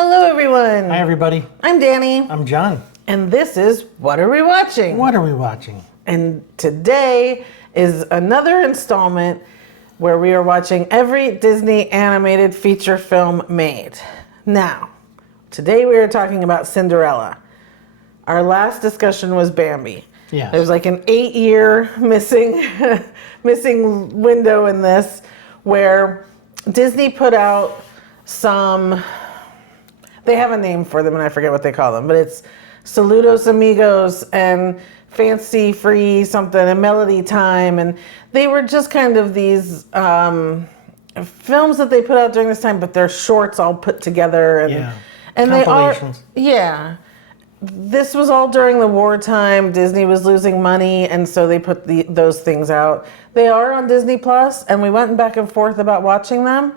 Hello, everyone. Hi, everybody. I'm Danny. I'm John. And this is What Are We Watching? What are we watching? And today is another installment where we are watching every Disney animated feature film made. Now, today we are talking about Cinderella. Our last discussion was Bambi. Yes. There's like an 8-year missing window in this where Disney put out some, they have a name for them and I forget what they call them, but it's Saludos Amigos and Fancy Free something and Melody Time, and they were just kind of these films that they put out during this time, but they're shorts all put together and they are, this was all during the wartime. Disney was losing money, and so they put those things out. They are on Disney Plus, and we went back and forth about watching them.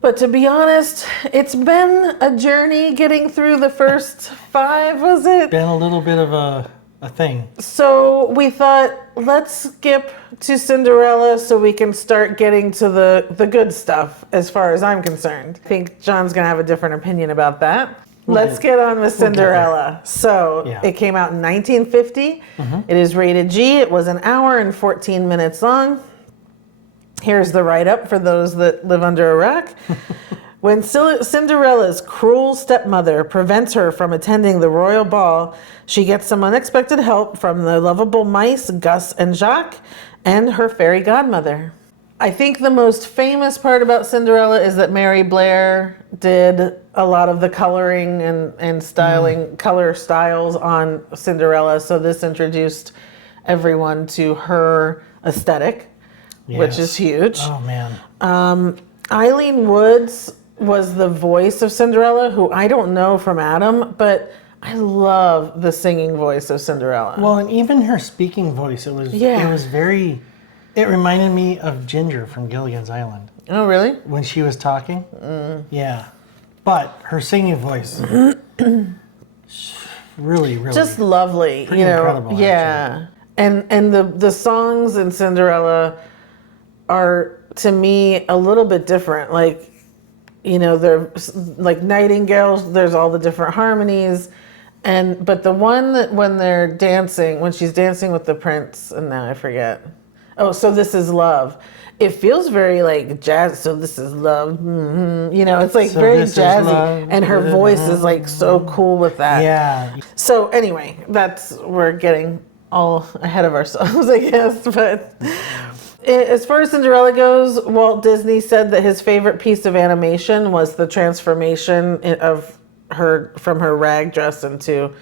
But to be honest, it's been a journey getting through the first 5, was it? Been a little bit of a thing. So we thought, let's skip to Cinderella so we can start getting to the good stuff as far as I'm concerned. I think John's going to have a different opinion about that. Let's get on with Cinderella. It came out in 1950. It is rated G. It was an hour and 14 minutes long. Here's the write-up for those that live under a rock. When Cinderella's cruel stepmother prevents her from attending the royal ball, she gets some unexpected help from the lovable mice Gus and Jaq and her fairy godmother. I think the most famous part about Cinderella is that Mary Blair did a lot of the coloring and styling, color styles on Cinderella. So this introduced everyone to her aesthetic, which is huge. Oh, man. Eileen Woods was the voice of Cinderella, who I don't know from Adam, but I love the singing voice of Cinderella. Well, and even her speaking voice, it was very... It reminded me of Ginger from Gilligan's Island. Oh, really? When she was talking. Yeah. But her singing voice, really, just lovely. Pretty incredible, Yeah. And the songs in Cinderella are, to me, a little bit different. Like, they're like Nightingale, there's all the different harmonies. But the one that when she's dancing with the prince, and now I forget. Oh, So This Is Love. It feels very like jazz. So this is love. It's like so very jazzy. And her voice is like so cool with that. Yeah. So anyway, we're getting all ahead of ourselves, I guess. But as far as Cinderella goes, Walt Disney said that his favorite piece of animation was the transformation of her from her rag dress into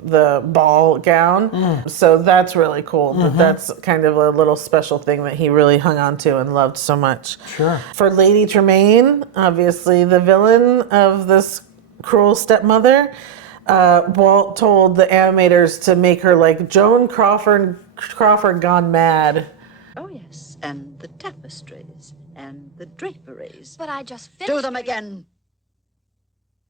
the ball gown. So that's really cool. That's kind of a little special thing that he really hung on to and loved so much. Sure. For Lady Tremaine, obviously the villain of this cruel stepmother, Walt told the animators to make her like Joan Crawford gone mad. Oh, yes, and the tapestries and the draperies. But I just finished. Do them again.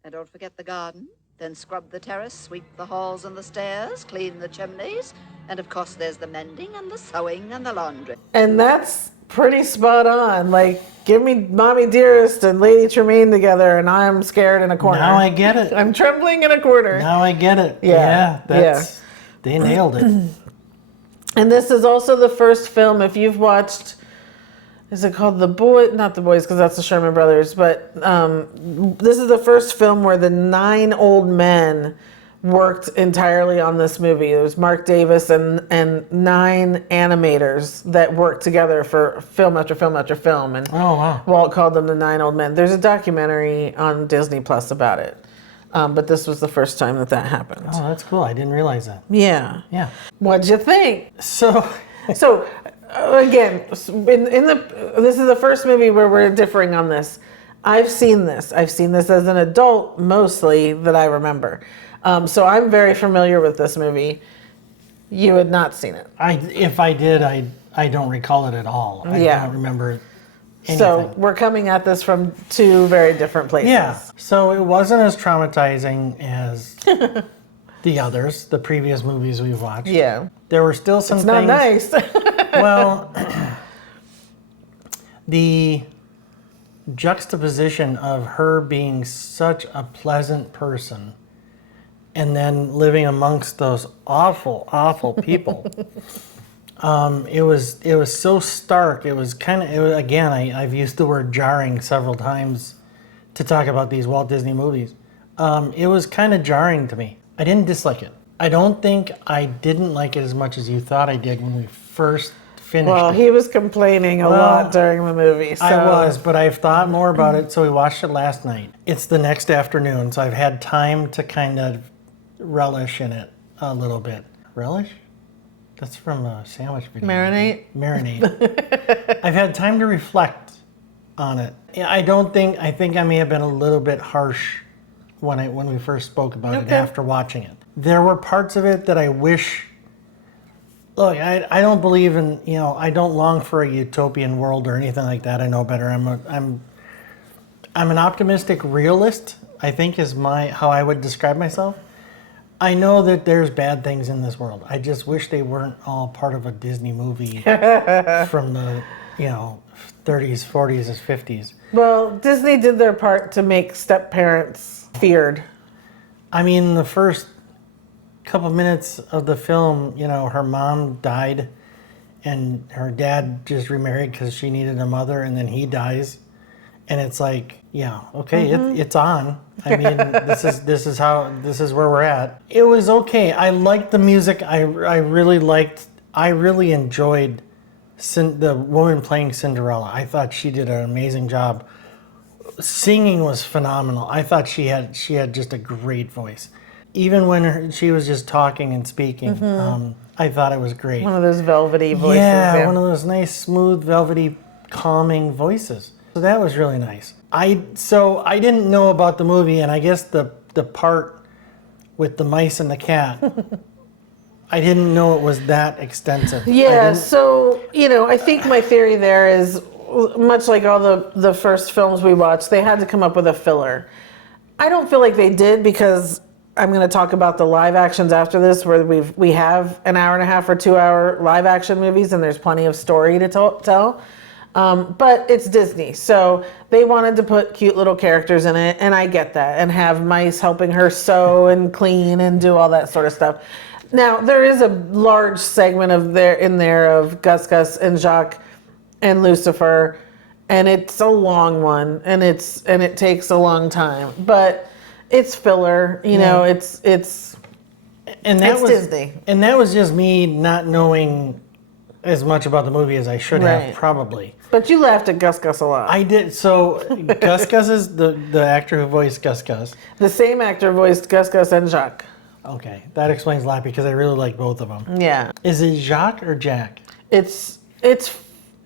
And don't forget the garden. Then scrub the terrace, sweep the halls and the stairs, clean the chimneys, and of course there's the mending and the sewing and the laundry. And that's pretty spot on. Like, give me Mommy Dearest and Lady Tremaine together, and I'm scared in a corner. Now I get it. I'm trembling in a corner. Now I get it. They nailed it. And this is also the first film, if you've watched, is it called The Boy? Not The Boys, because that's the Sherman Brothers, but this is the first film where the 9 old men worked entirely on this movie. It was Mark Davis and 9 animators that worked together for film after film after film. And Walt called them the 9 old men. There's a documentary on Disney Plus about it. But this was the first time that happened. Oh, that's cool. I didn't realize that. Yeah. Yeah. What'd you think? So again, this is the first movie where we're differing on this. I've seen this as an adult mostly that I remember. So I'm very familiar with this movie. You had not seen it. If I did, I don't recall it at all. I don't remember anything. So we're coming at this from 2 very different places. Yeah. So it wasn't as traumatizing as the others, the previous movies we've watched. Yeah. There were still some it's things. Not nice. Well, the juxtaposition of her being such a pleasant person and then living amongst those awful, awful people. It was so stark. It was kind of, again, I've used the word jarring several times to talk about these Walt Disney movies. It was kind of jarring to me. I didn't dislike it. I don't think I didn't like it as much as you thought I did when we first finished Well, it. he was complaining a lot during the movie. So. I was, but I've thought more about it, so we watched it last night. It's the next afternoon, so I've had time to kind of relish in it a little bit. Relish? That's from a sandwich video. Marinate? Marinate. I've had time to reflect on it. I think I may have been a little bit harsh when we first spoke about it after watching it. There were parts of it that I wish. Look, I don't believe in, I don't long for a utopian world or anything like that. I know better. I'm an optimistic realist, I think is how I would describe myself. I know that there's bad things in this world. I just wish they weren't all part of a Disney movie from the, 30s, 40s, and 50s. Well, Disney did their part to make step-parents feared. I mean, the first couple minutes of the film, her mom died and her dad just remarried because she needed a mother, and then he dies. And it's like, it's on. I mean, this is where we're at. It was okay. I liked the music. I really enjoyed the woman playing Cinderella. I thought she did an amazing job. Singing was phenomenal. I thought she had just a great voice. Even when she was just talking and speaking, I thought it was great. One of those velvety voices. Yeah, one of those nice, smooth, velvety, calming voices. So that was really nice. I didn't know about the movie, and I guess the part with the mice and the cat, I didn't know it was that extensive. Yeah, so, I think my theory there is, much like all the first films we watched, they had to come up with a filler. I don't feel like they did, because I'm going to talk about the live actions after this, where we have an hour and a half or 2 hour live action movies, and there's plenty of story to tell. But it's Disney, so they wanted to put cute little characters in it, and I get that, and have mice helping her sew and clean and do all that sort of stuff. Now, there is a large segment of Gus and Jaq and Lucifer, and it's a long one, and it takes a long time, but it's filler, it's Disney. And that was just me not knowing as much about the movie as I should have, probably. But you laughed at Gus a lot. I did. So Gus is the actor who voiced Gus. The same actor voiced Gus and Jaq. Okay, that explains a lot, because I really like both of them. Yeah. Is it Jacques or Jack? It's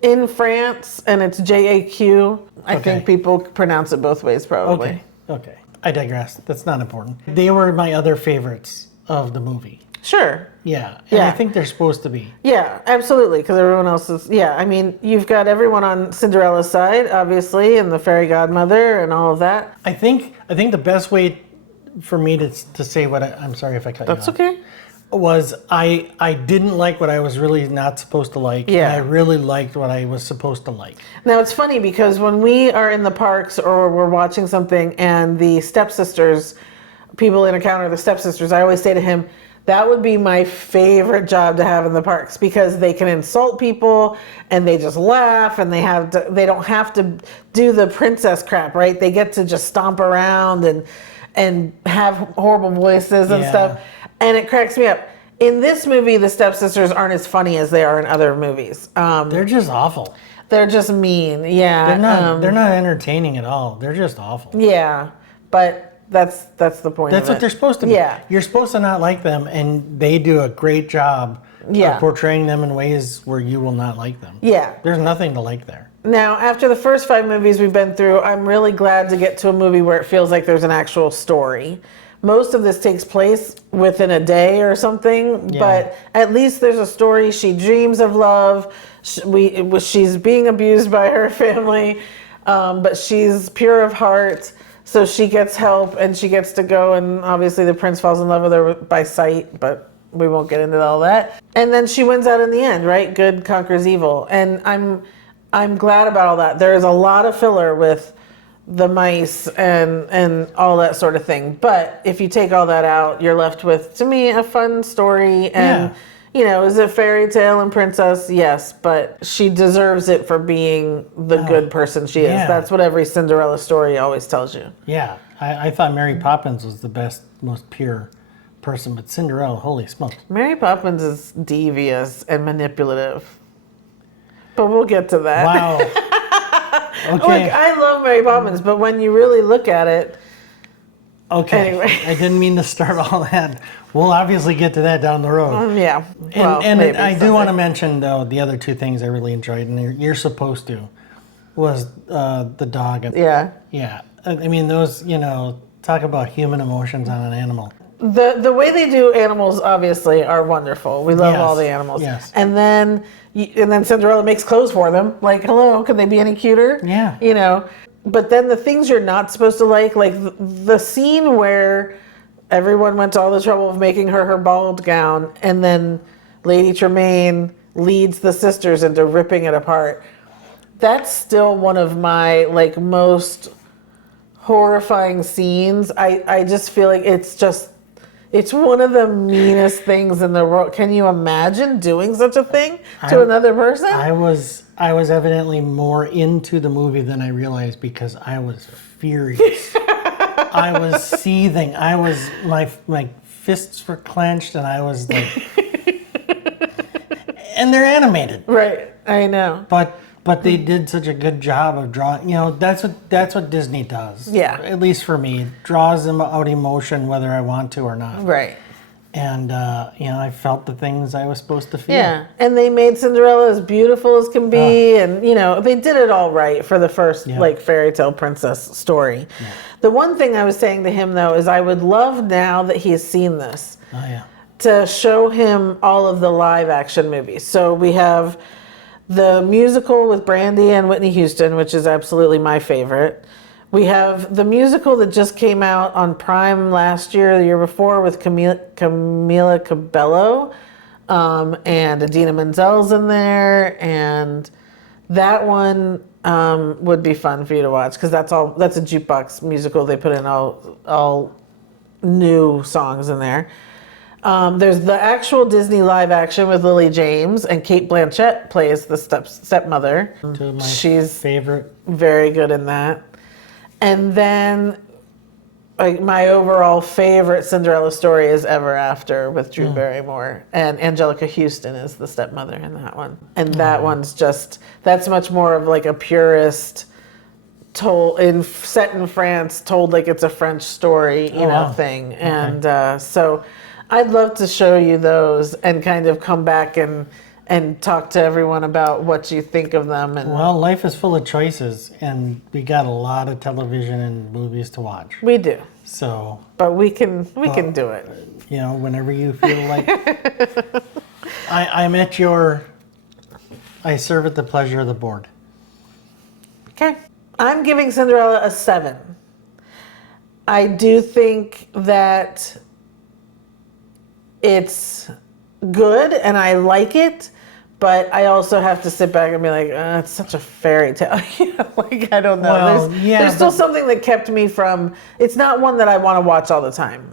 in France, and it's JAQ. I think people pronounce it both ways, probably. Okay. I digress. That's not important. They were my other favorites of the movie. Sure. Yeah. And I think they're supposed to be. Yeah, absolutely, because everyone else is... Yeah, I mean, you've got everyone on Cinderella's side, obviously, and the fairy godmother and all of that. I think the best way for me to say what I'm sorry if I cut you off. That's okay. Was I didn't like what I was really not supposed to like. Yeah. And I really liked what I was supposed to like. Now, it's funny, because when we are in the parks or we're watching something and the stepsisters, people encounter the stepsisters, I always say to him, that would be my favorite job to have in the parks, because they can insult people and they just laugh, and they don't have to do the princess crap, right? They get to just stomp around and have horrible voices and stuff. And it cracks me up. In this movie, the stepsisters aren't as funny as they are in other movies. They're just awful. They're just mean. Yeah. They're not entertaining at all. They're just awful. Yeah, but that's the point. That's what they're supposed to be. Yeah. You're supposed to not like them, and they do a great job of portraying them in ways where you will not like them. Yeah. There's nothing to like there. Now, after the first 5 movies we've been through, I'm really glad to get to a movie where it feels like there's an actual story. Most of this takes place within a day or something, but at least there's a story. She dreams of love. She's being abused by her family, but she's pure of heart. So she gets help, and she gets to go, and obviously the prince falls in love with her by sight, but we won't get into all that. And then she wins out in the end, right? Good conquers evil. And I'm glad about all that. There is a lot of filler with the mice and all that sort of thing. But if you take all that out, you're left with, to me, a fun story. And, you know, is it fairy tale and princess? Yes, but she deserves it for being the good person she is. That's what every Cinderella story always tells you. Yeah, I thought Mary Poppins was the best, most pure person, but Cinderella, holy smokes. Mary Poppins is devious and manipulative. But we'll get to that. Wow. Okay. Look, I love Mary Poppins, but when you really look at it... Okay. Anyway. I didn't mean to start all that. We'll obviously get to that down the road. Yeah. And maybe I do someday. want to mention, though, the other two things I really enjoyed, and you're supposed to, was the dog. Yeah. Yeah. I mean, those, you know, talk about human emotions on an animal. The way they do animals, obviously, are wonderful. We love all the animals. Yes. And then Cinderella makes clothes for them. Like, hello, could they be any cuter? Yeah. You know. But then the things you're not supposed to like the scene where everyone went to all the trouble of making her bald gown, and then Lady Tremaine leads the sisters into ripping it apart. That's still one of my most horrifying scenes. I just feel like it's one of the meanest things in the world. Can you imagine doing such a thing to another person? I was evidently more into the movie than I realized because I was furious. I was seething. My fists were clenched, and I was like, and they're animated. Right, I know. But they did such a good job of drawing. You know, that's what Disney does. Yeah. At least for me, it draws them out emotion whether I want to or not. Right. And you know, I felt the things I was supposed to feel. Yeah, and they made Cinderella as beautiful as can be, and you know they did it all right for the first fairy tale princess story. Yeah. The one thing I was saying to him though is I would love now that he's seen this to show him all of the live action movies. So we have the musical with Brandy and Whitney Houston, which is absolutely my favorite. We have the musical that just came out on Prime last year, the year before, with Camila Cabello, and Idina Menzel's in there, and that one would be fun for you to watch because that's a jukebox musical. They put in all new songs in there. There's the actual Disney live action with Lily James, and Cate Blanchett plays the stepmother. She's favorite. Very good in that. And then my overall favorite Cinderella story is Ever After with Drew Barrymore, and Angelica Houston is the stepmother in that one. And that one's that's much more of like a purist set in France, told like it's a French story, thing. And so I'd love to show you those and kind of come back and talk to everyone about what you think of them. And well, life is full of choices, and we got a lot of television and movies to watch. We do. So, but we can do it. You know, whenever you feel like. I serve at the pleasure of the board. Okay. I'm giving Cinderella a 7. I do think that it's good and I like it, but I also have to sit back and be like, it's such a fairy tale. I don't know. Well, there's still something that kept me from. It's not one that I want to watch all the time.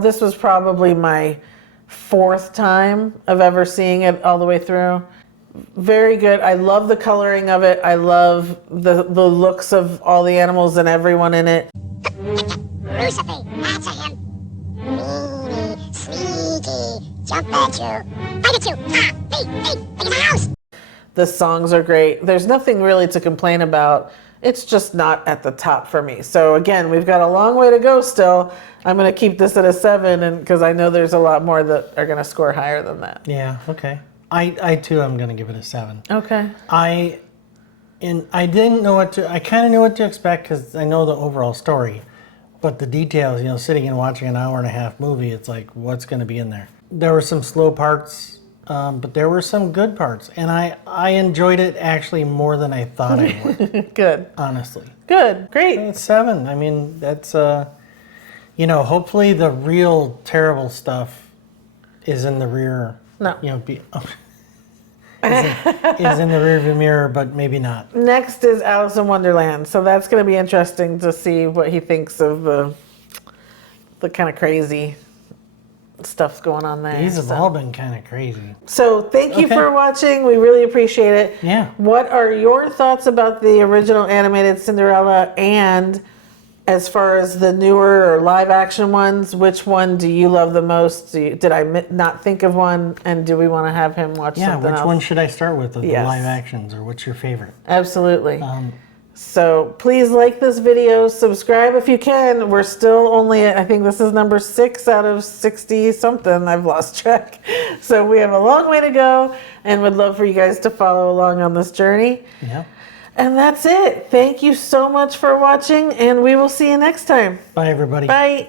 This was probably my 4th time of ever seeing it all the way through. Very good. I love the coloring of it. I love the looks of all the animals and everyone in it. Lucifer, answer him. Meanie, sneaky, jump at you. Bite at you. Hey, look at the house. The songs are great. There's nothing really to complain about. It's just not at the top for me. So again, we've got a long way to go still. I'm going to keep this at a 7 because I know there's a lot more that are going to score higher than that. Yeah, okay. I too am going to give it a 7. Okay. I didn't know I kind of knew what to expect because I know the overall story. But the details, sitting and watching an hour and a half movie, it's like, what's going to be in there? There were some slow parts, but there were some good parts. And I enjoyed it actually more than I thought I would. Good. Honestly. Good. Great. It's 7. I mean, that's, hopefully the real terrible stuff is in the rear. No. is in the rearview mirror, but maybe not. Next is Alice in Wonderland. So that's going to be interesting to see what he thinks of the kind of crazy stuff's going on there. These have all been kind of crazy. So thank you Okay. for watching. We really appreciate it. Yeah. What are your thoughts about the original animated Cinderella, and as far as the newer or live action ones, which one do you love the most? Did I not think of one, and do we want to have him watch Yeah, something which else? one should I start with of the Yes. live actions, or what's your favorite? Absolutely. So please like this video, subscribe if you can. We're still only at, I think this is number 6 out of 60 something. I've lost track. So we have a long way to go, and would love for you guys to follow along on this journey. Yeah. And that's it. Thank you so much for watching, and we will see you next time. Bye, everybody. Bye.